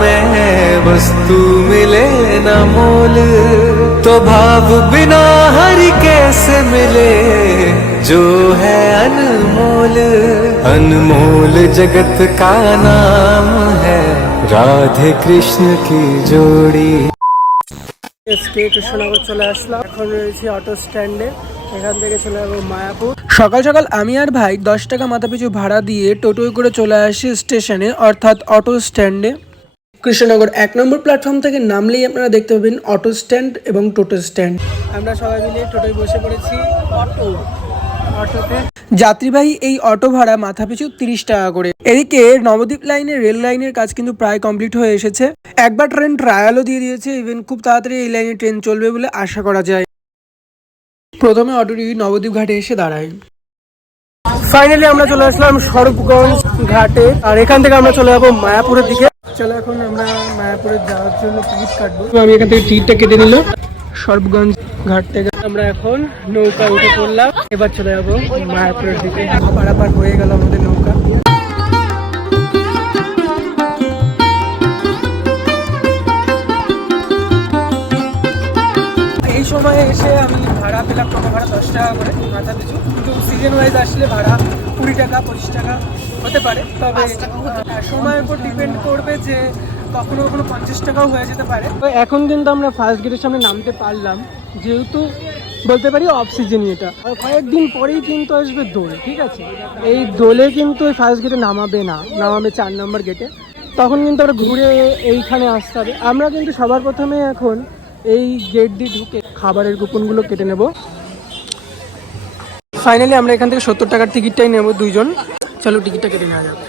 में वस्तु मिले न मोल, तो भाव बिना हरि कैसे मिले जो है अनमोल। अनमोल जगत का नाम है राधे कृष्ण की जोड़ी। কৃষ্ণনগর চলে আসলাম, এখন রয়েছি অটো স্ট্যান্ডে। এখান থেকে চলে যাবো মায়াপুর। সকাল সকাল আমি আর ভাই 10 টাকা মাথা পিছু ভাড়া দিয়ে টোটোয় করে চলে আসি স্টেশনে, অর্থাৎ অটো স্ট্যান্ডে। কৃষ্ণনগর 1 নম্বর প্ল্যাটফর্ম থেকে নামলেই আপনারা দেখতে পাবেন অটো স্ট্যান্ড এবং টোটো স্ট্যান্ড। আমরা সবাই মিলে টোটোয় বসে পড়েছি। অটোতে যাত্রীবাহী এই অটো ভাড়া মাথা পিছু 30 টাকা করে। এদিকে নবদ্বীপ লাইনের রেল লাইনের কাজ কিন্তু প্রায় কমপ্লিট হয়ে এসেছে। একবার ট্রেন ট্রায়ালও দিয়ে দিয়েছে, ইভেন খুব তাড়াতাড়ি এই লাইনে ট্রেন চলবে বলে আশা করা যায়। প্রথমে অটোটি নবদ্বীপ ঘাটে এসে দাঁড়ায়। ফাইনালি আমরা চলে আসলাম স্বরূপগঞ্জ ঘাটে, আর এখান থেকে আমরা চলে যাবো মায়াপুরের দিকে। চলো এখন আমরা মায়াপুরে যাওয়ার জন্য টিকিট কাটবো। আমি এখান থেকে টিকিটটা কেটে নিল। স্বরূপগঞ্জ ঘাট থেকে আমরা এখন নৌকা উঠে পড়লাম, এবার চলে যাবো মায়াপুরের দিকে। পারাপার হয়ে গেল আমাদের নৌকা। এই সময় এসে আমি ভাড়া পেলাম, টোটো ভাড়া 10 টাকা করে মাথা পিছু, কিন্তু সিজন ওয়াইজ আসলে ভাড়া 20 টাকা 25 টাকা হতে পারে। তবে সময়ের উপর ডিপেন্ড করবে, যে কখনো কখনো 50 টাকাও হয়ে যেতে পারে। তো এখন কিন্তু আমরা ফার্স্ট গেটের সামনে নামতে পারলাম, যেহেতু বলতে পারি অফ সিজনই এটা। কয়েকদিন পরেই কিন্তু আসবে দোল, ঠিক আছে? এই দোলে কিন্তু এই ফার্স্ট গেটে নামাবে না, নামাবে 4 নম্বর গেটে। তখন কিন্তু আমরা ঘুরে এইখানে আসতে হবে। আমরা কিন্তু সবার প্রথমে এখন এই গেট দিয়ে ঢুকে খাবারের কুপনগুলো কেটে নেব। ফাইনালি আমরা এখান থেকে 70 টাকার টিকিটটাই নেব দুইজন। চলো টিকিটটা কেটে নেওয়া যাবে।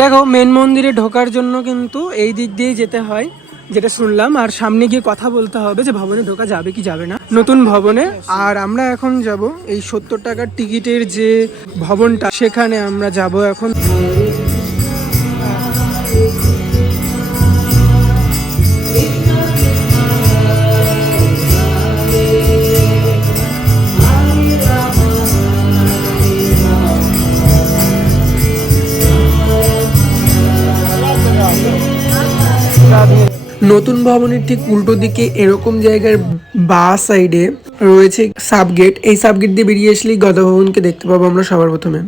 দেখো, মেন মন্দিরে ঢোকার জন্য কিন্তু এই দিক দিয়েই যেতে হয়, যেটা শুনলাম। আর সামনে গিয়ে কথা বলতে হবে যে ভবনে ঢোকা যাবে কি যাবে না, নতুন ভবনে। আর আমরা এখন যাব এই 70 টাকার টিকিটের যে ভবনটা, সেখানে আমরা যাব এখন। নতুন ভবনের ঠিক উল্টো দিকে এরকম জায়গার বা সাইডে রয়েছে সাবগেট। এই সাবগেট দিয়ে বেরিয়ে আসলেই গদা ভবনকে দেখতে পাবো আমরা সবার প্রথমে।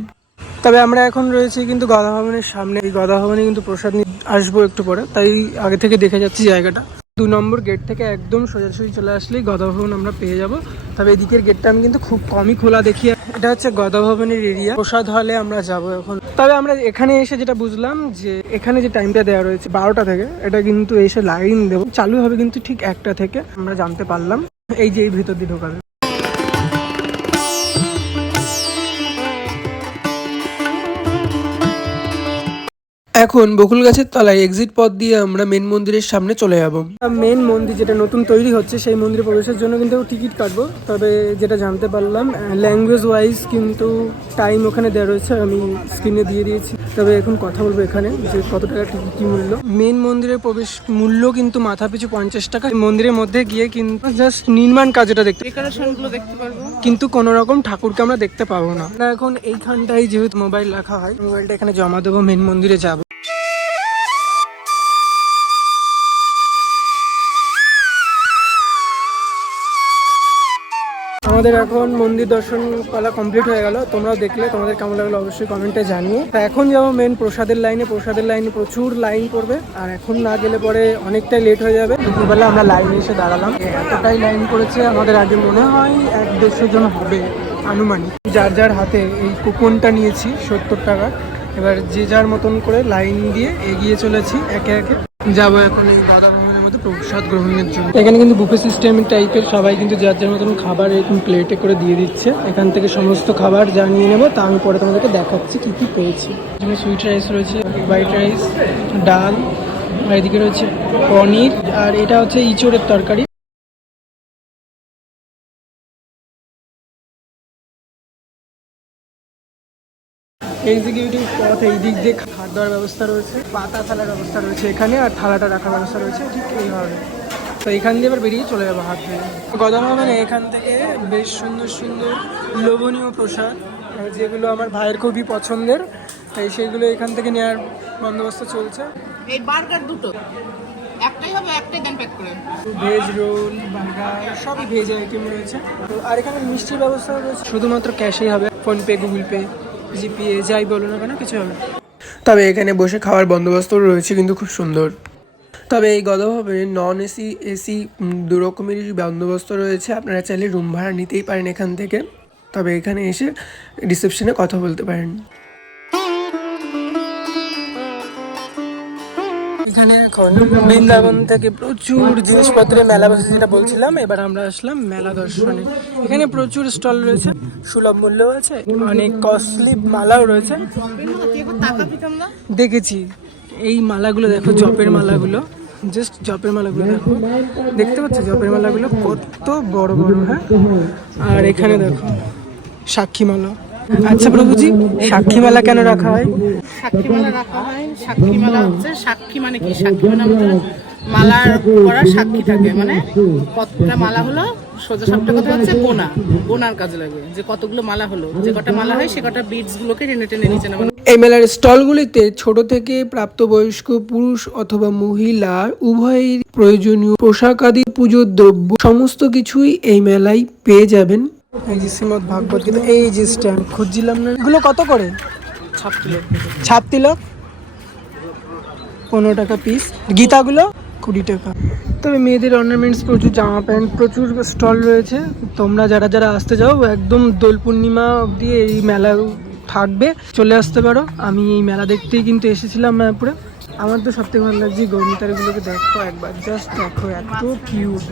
তবে আমরা এখন রয়েছি কিন্তু গদা ভবনের সামনে। এই গদা ভবনে কিন্তু প্রসাদ নিয়ে আসবো একটু পরে, তাই আগে থেকে দেখে যাচ্ছি জায়গাটা। 2 নম্বর গেট থেকে একদম সোজাসুজি চলে আসলেই গদা ভবন আমরা পেয়ে যাব। তবে এদিকের গেটটা আমি কিন্তু খুব কমই খোলা দেখি। এটা হচ্ছে গদা ভবনের এরিয়া। প্রসাদ হলে আমরা যাব এখন। তবে আমরা এখানে এসে যেটা বুঝলাম, যে এখানে যে টাইমটা দেওয়া রয়েছে 12টা থেকে, এটা কিন্তু এসে লাইন দেবো, চালু হবে কিন্তু ঠিক 1টা থেকে, আমরা জানতে পারলাম। এই যে এই ভিতর দিয়ে ঢোকাবে। এখন বকুল গাছের তলায় এক্সিট পথ দিয়ে আমরা মেন মন্দিরের সামনে চলে যাব। মেন মন্দির যেটা নতুন তৈরি হচ্ছে, সেই মন্দিরে প্রবেশের জন্য কিন্তু টিকিট কাটবো। তবে যেটা জানতে পারলাম, ল্যাঙ্গুয়েজ ওয়াইজ কিন্তু টাইম ওখানে দেওয়া রয়েছে, আমি স্ক্রিনে দিয়ে দিয়েছি। তবে এখন কথা বলবো এখানে যে কত টাকা টিকিট কি মূল্য। মেন মন্দিরের প্রবেশ মূল্য কিন্তু মাথা পিছু 50 টাকা। মন্দিরের মধ্যে গিয়ে কিন্তু জাস্ট নির্মাণ কাজটা দেখতে পারবো, কিন্তু কোনো রকম ঠাকুরকে আমরা দেখতে পাবো না। এখন এইখানটাই যেহেতু মোবাইল রাখা হয়, মোবাইলটা এখানে জমা দেবো, মেন মন্দিরে যাবো। আমাদের এখন মন্দির দর্শন করা কমপ্লিট হয়ে গেল। তোমরাও দেখলে, তোমাদের কেমন লাগলো অবশ্যই কমেন্টে জানিও। তো এখন যাবো মেন প্রসাদের লাইনে। প্রসাদের লাইনে প্রচুর লাইন পড়বে, আর এখন না গেলে পরে অনেকটাই লেট হয়ে যাবে। দুপুরবেলা আমরা লাইনে এসে দাঁড়ালাম, এতটাই লাইন পড়েছে আমাদের আগে মনে হয় 100-150 জন হবে আনুমানিক। যার যার হাতে এই কুপনটা নিয়েছি 70 টাকা। এবার যে যার মতন করে লাইন দিয়ে এগিয়ে চলেছি, একে একে যাবো এখন এই গদা ভবনের মধ্যে প্রসাদ গ্রহণের জন্য। এখানে কিন্তু বুফে সিস্টেম টাইপের, সবাই কিন্তু যার যার মতন খাবার এরকম প্লেটে করে দিয়ে দিচ্ছে। এখান থেকে সমস্ত খাবার যা নিয়ে নেবো, তা আমি পরে তোমাদেরকে দেখাচ্ছি কি কি পেয়েছি। এখানে সুইট রাইস রয়েছে, হোয়াইট রাইস, ডাল, আর এদিকে রয়েছে পনির, আর এটা হচ্ছে ইঁচড়ের তরকারি। এক্সিকিউটিভ পথ, এই দিক দিয়ে খাওয়া দাওয়ার ব্যবস্থা রয়েছে, পাতা থালার ব্যবস্থা রয়েছে এখানে, আর থালাটা রাখার ব্যবস্থা রয়েছে ঠিক এইভাবে। তো এখান দিয়ে এবার বেরিয়ে চলে যাবো হাত ধুয়ে। গদা ভবনে এখান থেকে বেশ সুন্দর সুন্দর লোভনীয় প্রসাদ, যেগুলো আমার ভাইয়ের খুবই পছন্দের, তাই সেগুলো এখান থেকে নেওয়ার বন্দোবস্ত চলছে। এই বার্গার দুটো, একটাই হবে, একটাই দেন প্যাক করে। ভেজ রোল, বার্গার সবই ভেজ আইটেম রয়েছে। তো আর এখানে মিষ্টির ব্যবস্থা রয়েছে, শুধুমাত্র ক্যাশেই হবে, ফোনপে, গুগল পে, জিপিএ যাই বলো না কেন কিছু হবে। তবে এখানে বসে খাওয়ার বন্দোবস্ত রয়েছে কিন্তু খুব সুন্দর। তবে এই গদা ভবনে নন এসি, এসি দু রকমেরই বন্দোবস্ত রয়েছে। আপনারা চাইলে রুম ভাড়া নিতেই পারেন এখান থেকে, তবে এখানে এসে রিসেপশনে কথা বলতে পারেন। এখানে এখন বৃন্দাবন থেকে প্রচুর জিনিসপত্রের মেলা বসেছে, যেটা বলছিলাম। এবার আমরা আসলাম মেলা দর্শনে। এখানে প্রচুর স্টল রয়েছে, সুলভ মূল্যও আছে, অনেক কস্টলি মালাও রয়েছে। দেখেছি এই মালাগুলো, দেখো জপের মালাগুলো, জাস্ট জপের মালাগুলো দেখো, দেখতে পাচ্ছ জপের মালাগুলো কত বড় বড়। হ্যাঁ, আর এখানে দেখো সাক্ষী মালা। আচ্ছা প্রভুজি, সাক্ষী মালা কেন রাখা হয়? সাক্ষী মালা রাখা হয়, সাক্ষী মালা হচ্ছে, সাক্ষী মানে কি, সাক্ষী মানে হচ্ছে মালার করা সাক্ষী থাকে, মানে কতটা মালা হলো, সোজা সাপটা কথা হচ্ছে গোনার কাজে লাগে, যে কতগুলো মালা হলো, যে কটা মালা হয় সে কটা বিটস গুলোকে টেনে টেনে নিচে নামানো। এই মেলার স্টলগুলিতে ছোট থেকে প্রাপ্তবয়স্ক পুরুষ অথবা মহিলা উভয়ের প্রয়োজনীয় পোশাক আদি, পুজোর দ্রব্য সমস্ত কিছুই এই মেলায় পেয়ে যাবেন। এই যে শ্রীমদ্ ভাগবত গীতা, এই যে স্ট্যান্ড খুঁজছিলাম না, এগুলো কত করে? ছাপ তিলক 15 টাকা পিস, গীতাগুলো 20 টাকা। তবে মেয়েদের অর্নামেন্টস, প্রচুর জামা প্যান্ট, প্রচুর স্টল রয়েছে। তোমরা যারা যারা আসতে যাও, একদম দোল পূর্ণিমা অবধি এই মেলা থাকবে, চলে আসতে পারো। আমি এই মেলা দেখতেই কিন্তু এসেছিলাম মায়াপুরে। আমার তো সবথেকে ভালো লাগছে গৌমিতারগুলোকে, দেখো একবার, জাস্ট দেখো এত কিউট।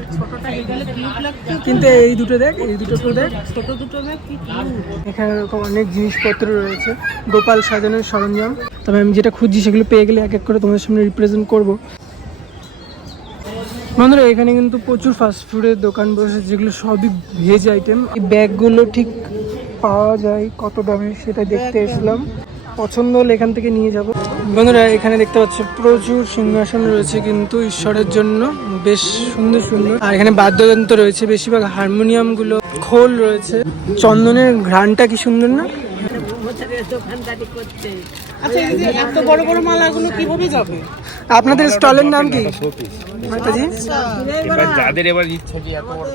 কিন্তু এই দুটো দেখ, এই দুটো দেখ, ছোট দুটো দেখ কি কিউট। এখানে এরকম অনেক জিনিসপত্র রয়েছে, গোপাল সাজানোর সরঞ্জাম। তবে আমি যেটা খুঁজছি সেগুলো পেয়ে গেলে এক এক করে তোমাদের সামনে রিপ্রেজেন্ট করবো। বন্ধুরা, এখানে কিন্তু প্রচুর ফাস্টফুডের দোকান বসেছে, যেগুলো সবই ভেজ আইটেম। এই ব্যাগগুলো ঠিক পাওয়া যায় কত দামে সেটা দেখতে এসলাম, পছন্দ হলে এখান থেকে নিয়ে যাব। বন্ধুরা, এখানে দেখতে পাচ্ছ প্রচুর সিংহাসন রয়েছে কিন্তু ঈশ্বরের জন্য, বেশ সুন্দর সুন্দর। আর এখানে বাদ্যযন্ত্র রয়েছে, বেশিরভাগ হারমোনিয়ামগুলো, খোল রয়েছে, চন্দনের ঘ্রাণটা কি সুন্দর না? আচ্ছা, এই যে এত বড় বড় মালাগুলো কিভাবে যাবে? আপনাদের স্টলের নাম কি মাতাজি? যাদের এবার ইচ্ছা কি এত বড়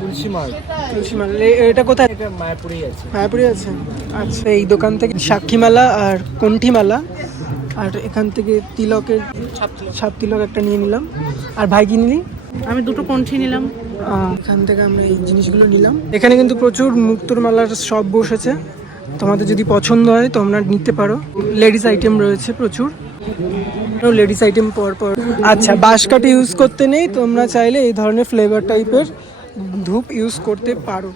তুলসী মাল, এটা কোথায়? মায়াপুরেই আছে। মায়াপুরে আছে। আচ্ছা, এই দোকান থেকে সাক্ষী মালা আর কণ্ঠী মালা, আর এখান থেকে তিলকের ছাপ তিলক একটা নিয়ে নিলাম। আর ভাই কি নিলি? আমি দুটো কণ্ঠী নিলাম। এখান থেকে আমরা এই জিনিসগুলো নিলাম। এখানে কিন্তু প্রচুর মুক্তোর মালার শপ বসেছে, তোমাদের যদি পছন্দ হয় তোমরা নিতে পারো। লেডিস আইটেম রয়েছে প্রচুর, লেডিস আইটেম পর পর। আচ্ছা, বাঁশকাঠি ইউজ করতে নেই, তোমরা চাইলে এই ধরনের ফ্লেভার টাইপের ধূপ ইউজ করতে পারো।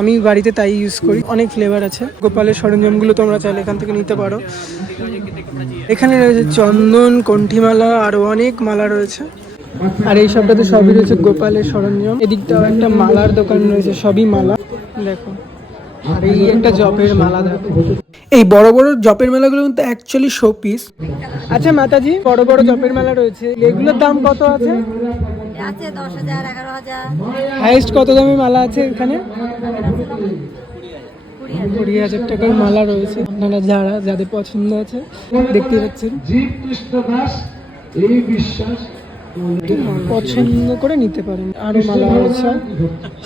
আমি বাড়িতে তাই ইউজ করি, অনেক ফ্লেভার আছে। গোপালের সরঞ্জামগুলো তোমরা চাইলে এখান থেকে নিতে পারো। এখানে রয়েছে চন্দন, কণ্ঠীমালা, আরও অনেক মালা রয়েছে। আর এই সবটাতে সবই রয়েছে গোপালের সরঞ্জাম। এদিকটাও একটা মালার দোকান রয়েছে, সবই মালা দেখো। আর এই একটা জপের মালা দেখো। এই বড় বড় জপের মেলাগুলো কিন্তু অ্যাকচুয়ালি শো পিস। আচ্ছা মাতাজি, বড় বড় জপের মেলা রয়েছে, এগুলোর দাম কত আছে? আছে 10,000, 11,000, হাইয়েস্ট কত দামের মালা আছে এখানে? 20,000 টাকার মালা রয়েছে। আপনারা যাদের পছন্দ আছে দেখতে পাচ্ছেন, পছন্দ করে নিতে পারেন। আরো মালা রয়েছে,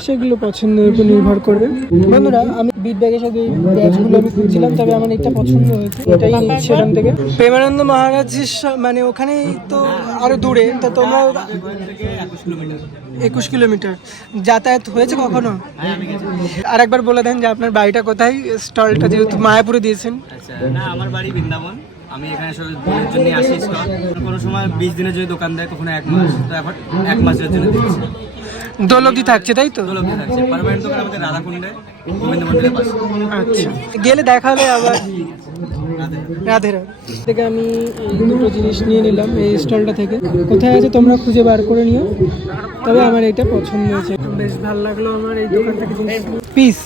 সেগুলো পছন্দের উপর নির্ভর করবে। বন্ধুরা, আমি বিট ব্যাগের সাথে এই ব্যাগগুলো আমি খুঁজছিলাম, তবে আমার এটা পছন্দ হয়েছে, এটাই নিচ্ছি এখান থেকে। প্রেমানন্দ মহারাজের মানে ওখানেই তো আরো দূরে, তো তোমরা 21 কিলোমিটার যাতায়াত হয়েছে কখনো? আর একবার বলে দেন যে আপনার বাড়িটা কোথায়, স্টলটা যেহেতু মায়াপুরে দিয়েছেন। আচ্ছা, না, আমার বাড়ি বৃন্দাবন। আমি এখানে আসলে দিনের জন্য আসি স্টল। কোনো সময় 20 দিনের যদি দোকান দেয়, কখনো 1 মাস, তো এখন 1 মাসের জন্য দিচ্ছি। দোল অবধি থাকছে তাই তো? দোল অবধি থাকছে। পার্মানেন্ট দোকান আমাদের রাধাকুণ্ডে, গোবিন্দ মন্দিরের পাশে। আচ্ছা, গেলে দেখা হলে আবার। রাধে রাধে। থেকে আমি এই দুটো জিনিস নিয়ে নিলাম এই স্টলটা থেকে। কোথায় আছে তোমরা খুঁজে বার করে নিও, তবে আমার এটা পছন্দ হয়েছে, বেশ ভালো লাগলো আমার এই দোকান থেকে। পিস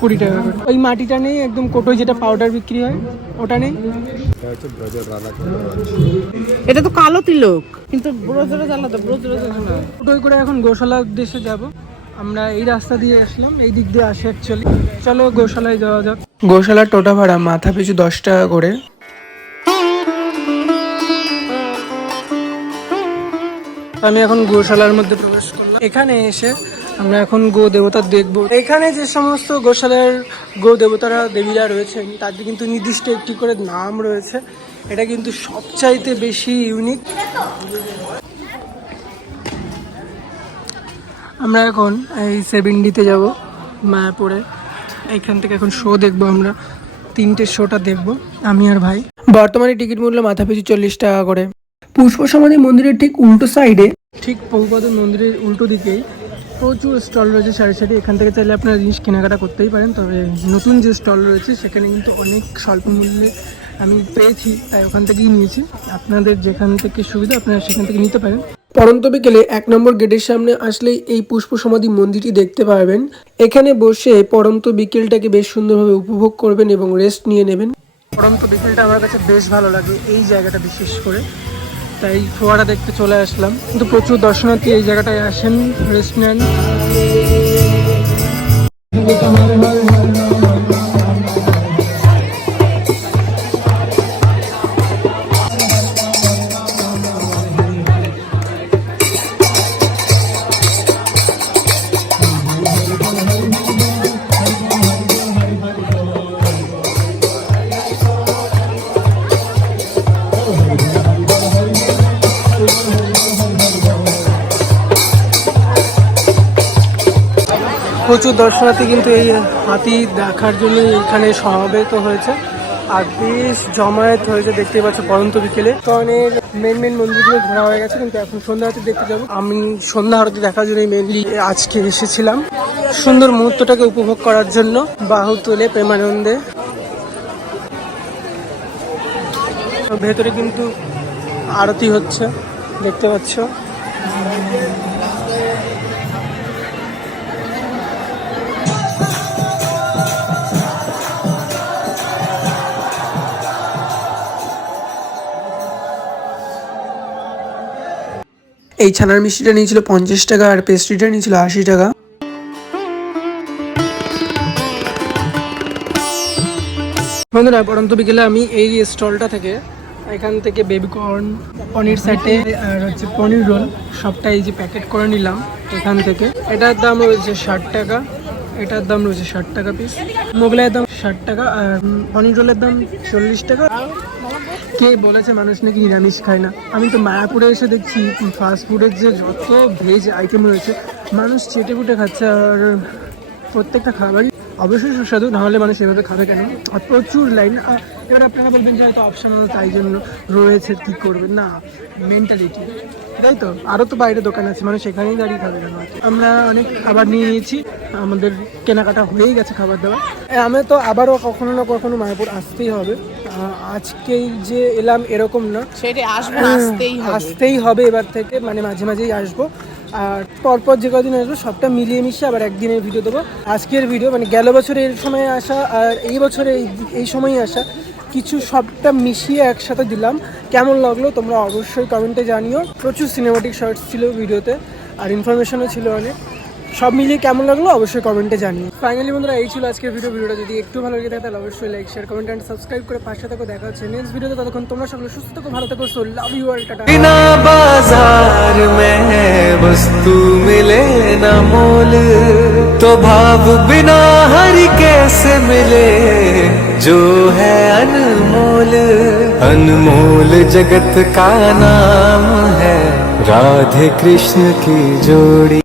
20 টাকা করে। ওই মাটিটা নেই একদম কোটোই, যেটা পাউডার বিক্রি হয়, ওটা নেই। এটা তো কালো তিলক, কিন্তু ব্রজরাজ আলাদা, ব্রজরাজ আলাদা। কোটোই করে এখন গোশালার উদ্দেশ্যে যাব। আমরা এই রাস্তা দিয়ে আসলাম, এই দিক দিয়ে আসি অ্যাকচুয়ালি। চলো গোশালায় যাওয়া যাক। গোশালার টোটা ভাড়া মাথা পিছু 10 টাকা করে। আমি এখন গোশালার মধ্যে প্রবেশ করলাম। এখানে এসে আমরা এখন গো দেবতা দেখবো। এখানে যে সমস্ত গোশালার গো দেবতারা দেবীরা রয়েছেন তাদের কিন্তু নির্দিষ্ট একটি করে নাম রয়েছে। এটা কিন্তু সবচাইতে বেশি ইউনিক। আমরা এখন এই 7Dতে যাব মায়াপুরে। এইখান থেকে এখন শো দেখবো আমরা, 3টে শোটা দেখবো আমি আর ভাই। বর্তমানে টিকিট মূল্য মাথাপিছু 40 টাকা করে। পুষ্প সমাধি মন্দিরের ঠিক উল্টো সাইডে, ঠিক প্রভুপাদ মন্দিরের উল্টো দিকেই প্রচুর স্টল রয়েছে সারি সারি। এখান থেকে চাইলে আপনারা জিনিস কেনাকাটা করতেই পারেন। তবে নতুন যে স্টল রয়েছে সেখানে কিন্তু অনেক স্বল্প মূল্যে আমি পেয়েছি, তাই ওখান থেকেই নিয়েছি। আপনাদের যেখান থেকে সুবিধা আপনারা সেখান থেকে নিতে পারেন। পরন্ত বিকেলে 1 নম্বর গেটের সামনে আসলেই এই পুষ্প সমাধি মন্দিরটি দেখতে পারবেন। এখানে বসে পরন্ত বিকেলটাকে বেশ সুন্দরভাবে উপভোগ করবেন এবং রেস্ট নিয়ে নেবেন। পরন্ত বিকেলটা আমার কাছে বেশ ভালো লাগে, এই জায়গাটা বিশেষ করে, তাই ফোয়ারা দেখতে চলে আসলাম। কিন্তু প্রচুর দর্শনার্থী এই জায়গাটায় আসেন, রেস্ট নেন। প্রচুর দর্শনার্থী কিন্তু এই হাতি দেখার জন্য এখানে সমবেত হয়েছে আর বেশ জমায়েত হয়েছে, দেখতে পাচ্ছ পরন্ত বিকেলে। তো অনেক মেন মন্দিরগুলো ঘোরা হয়ে গেছে, কিন্তু এখন সন্ধ্যা আরতি দেখতে যাবো। আমি সন্ধ্যা আরতি দেখার জন্য মেনলি আজকে এসেছিলাম, সুন্দর মুহূর্তটাকে উপভোগ করার জন্য। বাহু তুলে প্রেমানন্দে। ভেতরে কিন্তু আরতি হচ্ছে, দেখতে পাচ্ছ। এই ছানার মিষ্টিটা নিয়েছিল 50 টাকা আর পেস্ট্রিটা নিয়েছিল 80 টাকা। বন্ধুরা, পরন্ত বিকেলে আমি এই স্টলটা থেকে, এখান থেকে বেবিকর্ন, পনির স্যাটে আর হচ্ছে পনির রোল সবটা এই যে প্যাকেট করে নিলাম এখান থেকে। এটার দাম রয়েছে 60 টাকা, এটার দাম রয়েছে 60 টাকা পিস। মোগলাইয়ের দাম 60 টাকা আর পনির রোলের দাম 40 টাকা। কে বলেছে মানুষ নাকি নিরামিষ খায় না? আমি তো মায়াপুরে এসে দেখছি ফাস্ট ফুডের যে যত ভেজ আইটেম রয়েছে মানুষ চেটে পুটে খাচ্ছে, আর প্রত্যেকটা খাবারই অবশ্যই সুস্বাদু, নাহলে মানুষ এভাবে খাবে কেন? আর প্রচুর লাইন। এবার আপনারা বলবেন যে হয়তো অপশনাল তাই জন্য রয়েছে, কী করবেন? না, মেন্টালিটি, তাই তো। আরও তো বাইরে দোকান আছে, মানুষ এখানেই দাঁড়িয়ে খাবে কেন? আমরা অনেক খাবার নিয়ে নিয়েছি, আমাদের কেনাকাটা হয়েই গেছে খাবার দাবার। আমি তো আবারও কখনো না কখনো মায়াপুর আসতেই হবে। আজকেই যে এলাম এরকম না, সেটা আসতেই হবে এবার থেকে, মানে মাঝে মাঝেই আসবো। আর পরপর যে কদিন আসবো সবটা মিলিয়ে মিশিয়ে আবার একদিনের ভিডিও দেবো। আজকের ভিডিও মানে গেল বছরে এই সময় আসা আর এই বছরে এই সময়ই আসা, কিছু সবটা মিশিয়ে একসাথে দিলাম। কেমন লাগলো তোমরা অবশ্যই কমেন্টে জানিও। প্রচুর সিনেমাটিক শর্টস ছিল ভিডিওতে আর ইনফরমেশনও ছিল অনেক। সব মিলিয়ে কেমন লাগলো অবশ্যই কমেন্টে জানিও। ফাইনালি বন্ধুরা, এই ছিল আজকের ভিডিওটা যদি একটু ভালো লেগে থাকে তাহলে অবশ্যই like, share, comment and subscribe করে পাশে থাকো। দেখা হচ্ছে নেক্সট ভিডিওতে। ততক্ষণ তোমরা সকলে সুস্থ থাকো, ভালো থাকো। So love you all, tata. बिना बाजार में वस्तु मिले न मोल, तो भाव बिना हरि कैसे मिले जो है अनमोल। अनमोल जगत का नाम है राधे कृष्ण की जोड़ी।